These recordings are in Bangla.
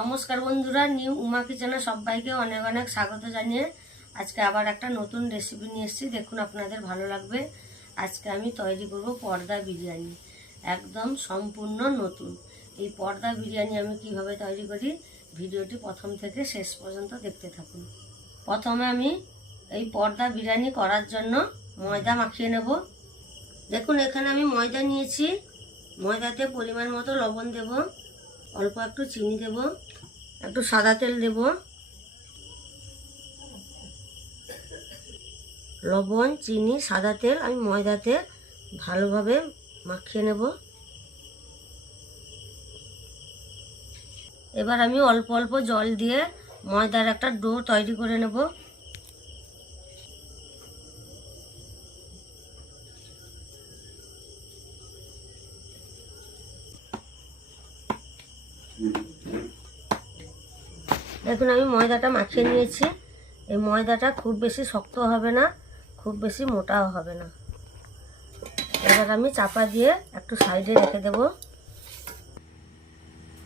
নমস্কার বন্ধুরা, নিউ উমা কিচেনে সবাইকে অনেক অনেক স্বাগত জানিয়ে আজকে আবার একটা নতুন রেসিপি নিয়ে এসেছি। দেখুন, আপনাদের ভালো লাগবে। আজকে আমি তৈরি করব পর্দা বিরিয়ানি, একদম সম্পূর্ণ নতুন। এই পর্দা বিরিয়ানি আমি কিভাবে তৈরি করি, ভিডিওটি প্রথম থেকে শেষ পর্যন্ত দেখতে থাকুন। প্রথমে আমি এই পর্দা বিরিয়ানি করার জন্য ময়দা মাখিয়ে নেব। দেখুন, এখানে আমি ময়দা নিয়েছি। ময়দাতে পরিমাণ মতো লবণ দেব, অল্প একটু চিনি দেব, একটু সাদা তেল দেব, লবণ, চিনি, সাদা তেল আমি ময়দাতে ভালোভাবে মাখিয়ে নেব। এবার আমি অল্প অল্প জল দিয়ে ময়দার একটা ডো তৈরি করে নেব। দেখুন, আমি ময়দাটা মাখিয়ে নিয়েছি। এই ময়দাটা খুব বেশি শক্ত হবে না, খুব বেশি মোটাও হবে না। এবার আমি চাপা দিয়ে একটু সাইডে রেখে দেব।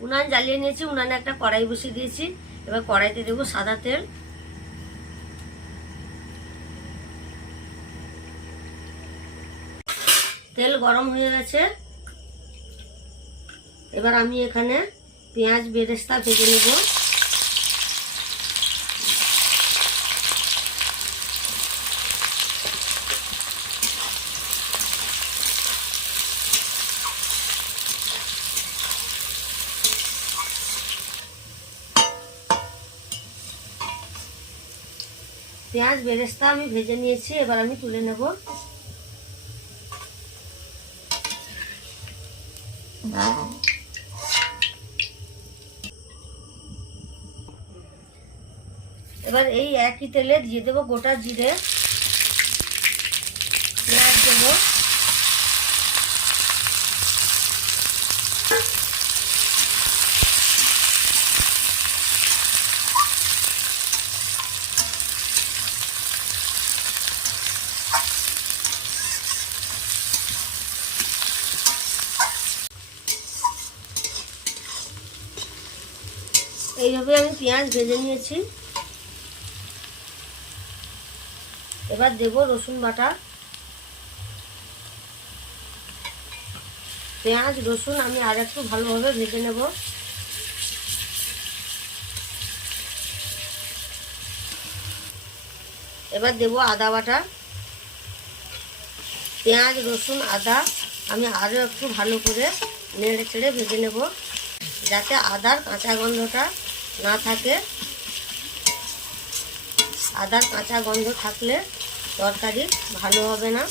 উনান জ্বালিয়ে নিয়েছি, উনানে একটা কড়াই বসিয়ে দিয়েছি। এবার কড়াইতে দেব সাদা তেল। তেল গরম হয়ে গেছে। এবার আমি এখানে পেঁয়াজ বেরেস্তা ভেজে নেব। পেঁয়াজ বেরেস্তা আমি ভেজে নিয়েছি, এবার আমি তুলে নেব। এবার এই একই তেলে দিয়ে দেবো গোটা জিরে, পেঁয়াজ দেবো, এইভাবে আমি পেঁয়াজ ভেজে নিয়েছি। এবার দেব রসুন বাটা। পেঁয়াজ রসুন আমি আর একটু ভালোভাবে ভেজে নেব। এবার দেব আদা বাটা। পেঁয়াজ রসুন আদা আমি আরও একটু ভালো করে নেড়ে চেড়ে ভেজে নেব, যাতে আদার কাঁচা গন্ধটা না থাকে। আদার কাঁচা গন্ধ থাকলে তরকারি ভালো হবে না।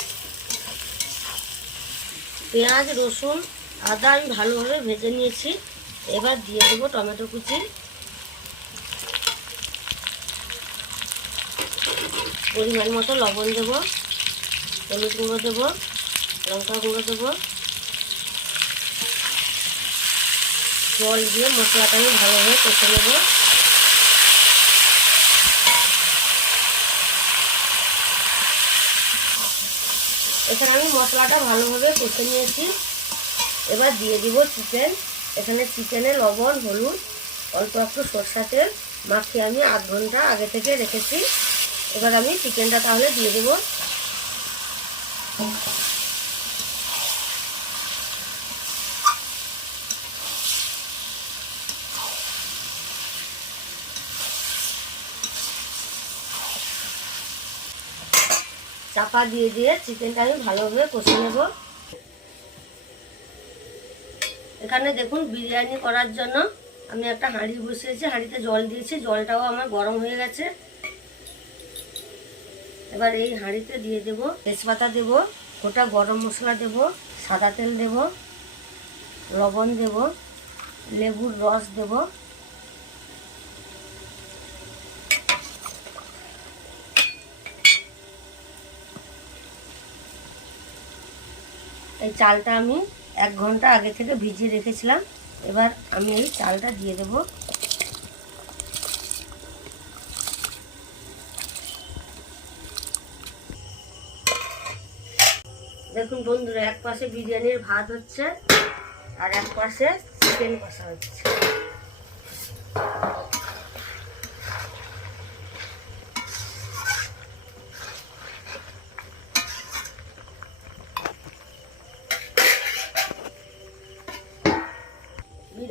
পেঁয়াজ রসুন আদা আমি ভালোভাবে ভেজে নিয়েছি। এবার দিয়ে দেবো টমেটো কুচি, পরিমাণ মতো লবণ দেবো, হলুদ গুঁড়ো দেবো, লঙ্কা গুঁড়ো দেবো। জল দিয়ে মশলাটা আমি ভালোভাবে কষে নেব। এখানে আমি মশলাটা ভালোভাবে কষে নিয়েছি। এবার দিয়ে দিব চিকেন। এখানে চিকেনে লবণ হলুদ অল্প একটু সরষা তেল মাখিয়ে আমি আধ ঘন্টা আগে থেকে রেখেছি। এবার আমি চিকেনটা তাহলে দিয়ে দেব। চাপা দিয়ে দিয়ে চিকেনটা আমি ভালোভাবে কষে নেব। এখানে দেখুন, বিরিয়ানি করার জন্য আমি একটা হাঁড়ি বসিয়েছি, হাঁড়িতে জল দিয়েছি, জলটাও আমার গরম হয়ে গেছে। এবার এই হাঁড়িতে দিয়ে দেব তেজপাতা দেব, গোটা গরম মশলা দেব, সাদা তেল দেব, লবণ দেব, লেবুর রস দেব, এই চালটা আমি 1 ঘন্টা আগে থেকে ভিজিয়ে রেখেছিলাম। এবার আমি এই চালটা দিয়ে দেব। দেখুন বন্ধুরা, এক পাশে বিরিয়ানির ভাত হচ্ছে আর এক পাশে চিকেন কষা হচ্ছে।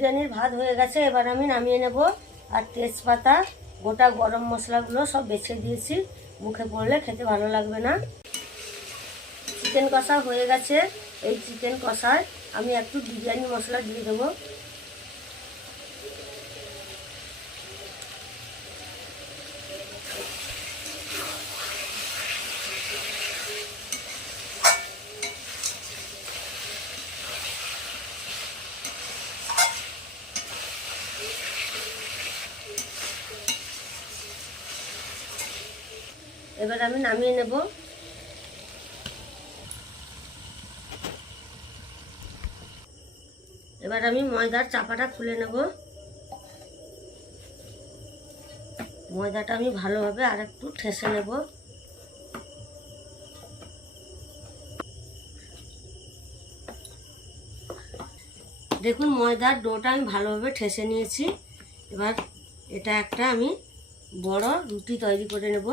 বিরিয়ানির ভাত হয়ে গেছে, এবার আমি নামিয়ে নেব। আর তেজপাতা, গোটা গরম মশলাগুলো সব বেছে দিয়েছি, মুখে পড়লে খেতে ভালো লাগবে না। চিকেন কষা হয়ে গেছে। এই চিকেন কষায় আমি একটু বিরিয়ানি মশলা দিয়ে দেবো। এবার আমি নামিয়ে নেব। এবার আমি ময়দার চাপাটা খুলে নেব। ময়দাটা আমি ভালোভাবে আর একটু ঠেসে নেব। দেখুন ময়দার ডোটা আমি ভালোভাবে ঠেসে নিয়েছি। এবার এটা একটা আমি বড় রুটি তৈরি করে নেব।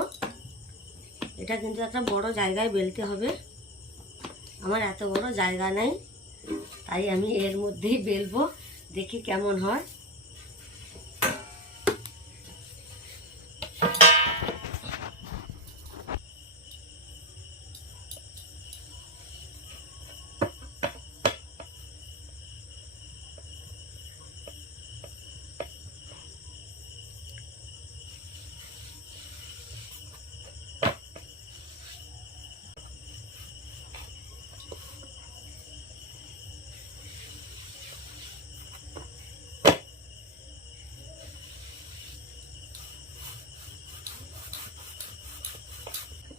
এটা কিন্তু একটা বড় জায়গায় বেলতে হবে। আমার এত বড় জায়গা নেই, তাই আমি এর মধ্যেই বেলবো, দেখি কেমন হয়।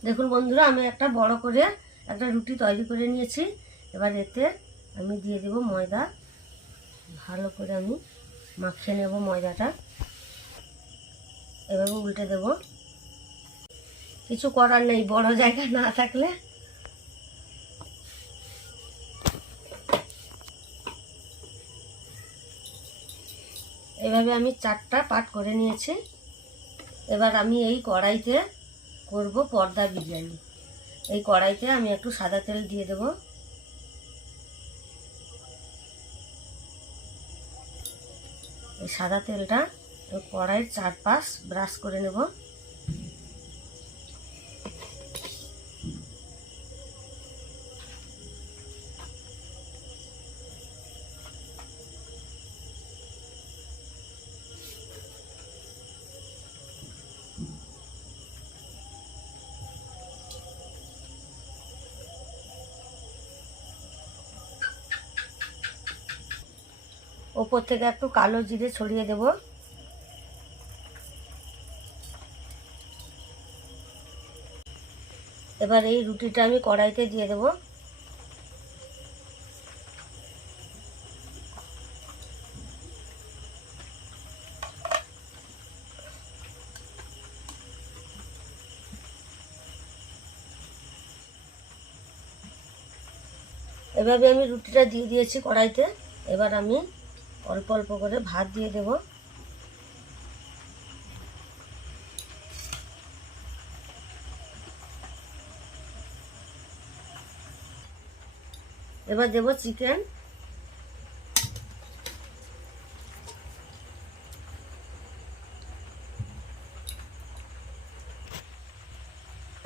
দেখুন বন্ধুরা, আমি একটা বড় করে একটা রুটি তৈরি করে নিয়েছি। এবার এতে আমি দিয়ে দেব ময়দা। ভালো করে আমি মাখিয়ে নেব ময়দাটা। এভাবে উল্টে দেব। কিছু করার নেই, বড় জায়গা না থাকলে। এভাবে আমি 4টা পার্ট করে নিয়েছি। এবার আমি এই কড়াইতে করব পর্দা বিরিয়ানি। এই কড়াইতে আমি একটু সাদা তেল দিয়ে দেব। এই সাদা তেলটা কড়াইয়ের চারপাশ ব্রাশ করে নেব। ওপর থেকে একটু কালো জিরে ছড়িয়ে দেব। এবার এই রুটিটা আমি কড়াইতে দিয়ে দেব। এভাবে আমি রুটিটা দিয়ে দিয়েছি কড়াইতে। এবার আমি অল্প অল্প করে ভাত দিয়ে দেব। এবার দেব চিকেন।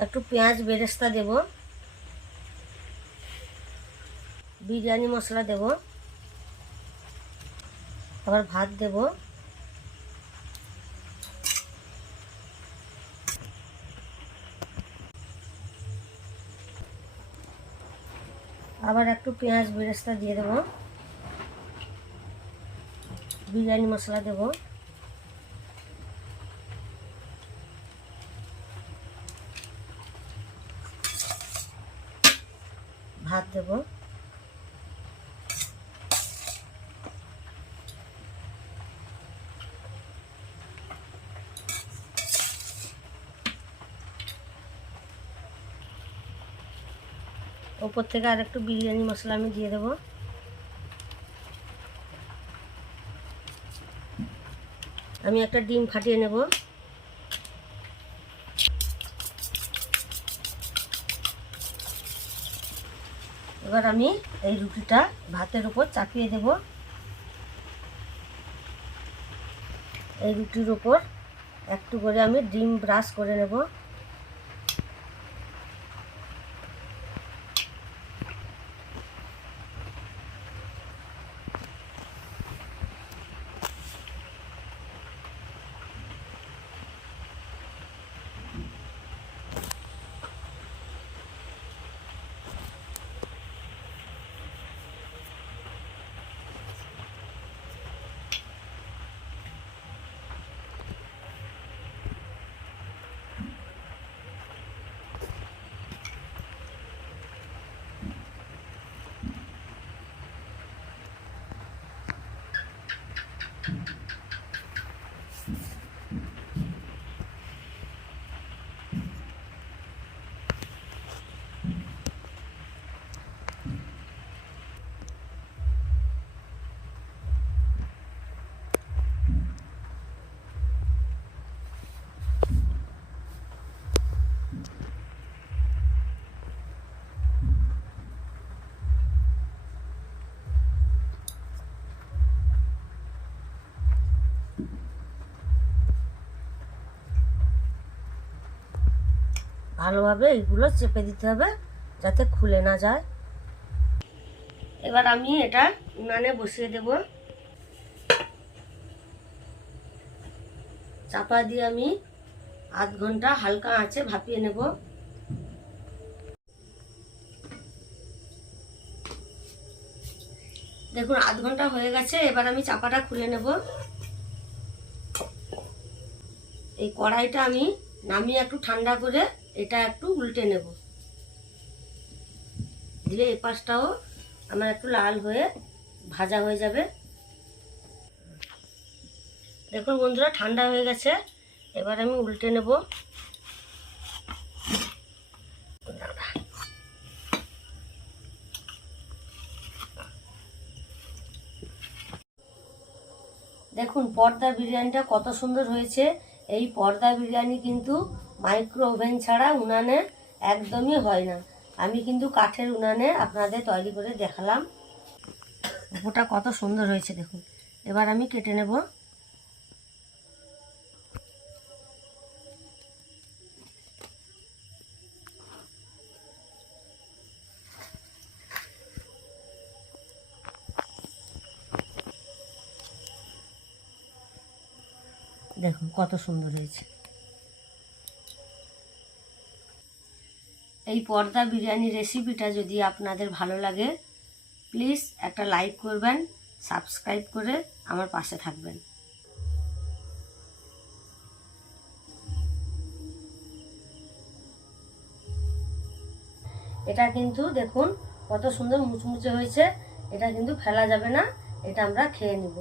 একটু পেঁয়াজ বেরেস্তা দেব। বিরিয়ানি মশলা দেব। আবার ভাত দেব। আবার একটু পেঁয়াজ বেরেস্তা দিয়ে দেব। বিরিয়ানি মশলা দেব। ভাত দেব। ওপর থেকে আর একটু বিরিয়ানি মশলা আমি দিয়ে দেব। আমি একটা ডিম ফাটিয়ে নেব। এবার আমি এই রুটিটা ভাতের উপর চাপিয়ে দেব। এই রুটির উপর একটু করে আমি ডিম ব্রাশ করে নেব। ভালোভাবে এইগুলো চেপে দিতে হবে যাতে খুলে না যায়। এবার আমি এটা উনানে বসিয়ে দেব। চাপা দিয়ে আমি আধ ঘন্টা হালকা আঁচে ভাপিয়ে নেব। দেখুন আধ ঘন্টা হয়ে গেছে। এবার আমি চাপাটা খুলে নেব। এই কড়াইটা আমি নামিয়ে একটু ঠান্ডা করে এটা একটু উল্টে নেব, দিলে এই পাশটাও আমার একটু লাল হয়ে ভাজা হয়ে যাবে। দেখুন বন্ধুরা ঠান্ডা হয়ে গেছে। এবার আমি উল্টে নেব। দেখুন পর্দা বিরিয়ানিটা কত সুন্দর হয়েছে। এই পর্দা বিরিয়ানি কিন্তু মাইক্রো ওভেন ছাড়া উনানে একদমই হয় না। আমি কিন্তু কাঠের উনানে আপনাদের তৈরি করে দেখালাম। ওটা কত সুন্দর হয়েছে দেখুন। এবার আমি কেটে নেব। দেখুন কত সুন্দর হয়েছে। এই পর্দা বিরিয়ানি রেসিপিটা যদি আপনাদের ভালো লাগে প্লিজ একটা লাইক করবেন, সাবস্ক্রাইব করে আমার পাশে থাকবেন। এটা কিন্তু দেখুন কত সুন্দর মুচমুচে হয়েছে। এটা কিন্তু ফেলা যাবে না, এটা আমরা খেয়ে নিব।